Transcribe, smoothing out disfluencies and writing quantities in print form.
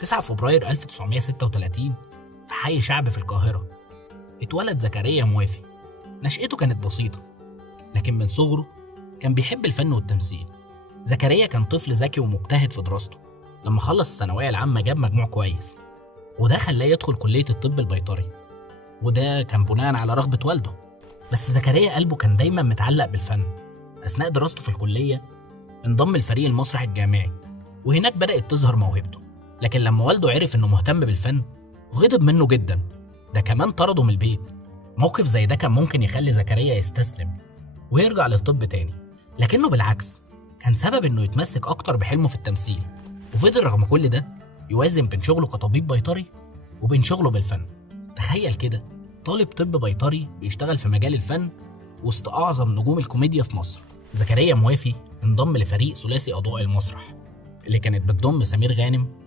9 فبراير 1936 في حي شعبي في القاهرة اتولد زكريا موافي. نشأته كانت بسيطة، لكن من صغره كان بيحب الفن والتمثيل. زكريا كان طفل ذكي ومجتهد في دراسته. لما خلص الثانوية العامة جاب مجموع كويس، وده خلاه يدخل كلية الطب البيطري، وده كان بناء على رغبة والده. بس زكريا قلبه كان دايما متعلق بالفن. أثناء دراسته في الكلية انضم لفريق المسرح الجامعي، وهناك بدأت تظهر موهبته. لكن لما والده عرف إنه مهتم بالفن غضب منه جدا، ده كمان طرده من البيت. موقف زي ده كان ممكن يخلي زكريا يستسلم ويرجع للطب تاني، لكنه بالعكس كان سبب إنه يتمسك أكتر بحلمه في التمثيل، وفضل رغم كل ده يوازن بين شغله كطبيب بيطري وبين شغله بالفن. تخيل كده، طالب طب بيطري بيشتغل في مجال الفن وسط أعظم نجوم الكوميديا في مصر. زكريا موافي انضم لفريق ثلاثي أضواء المسرح اللي كانت بتضم سمير غانم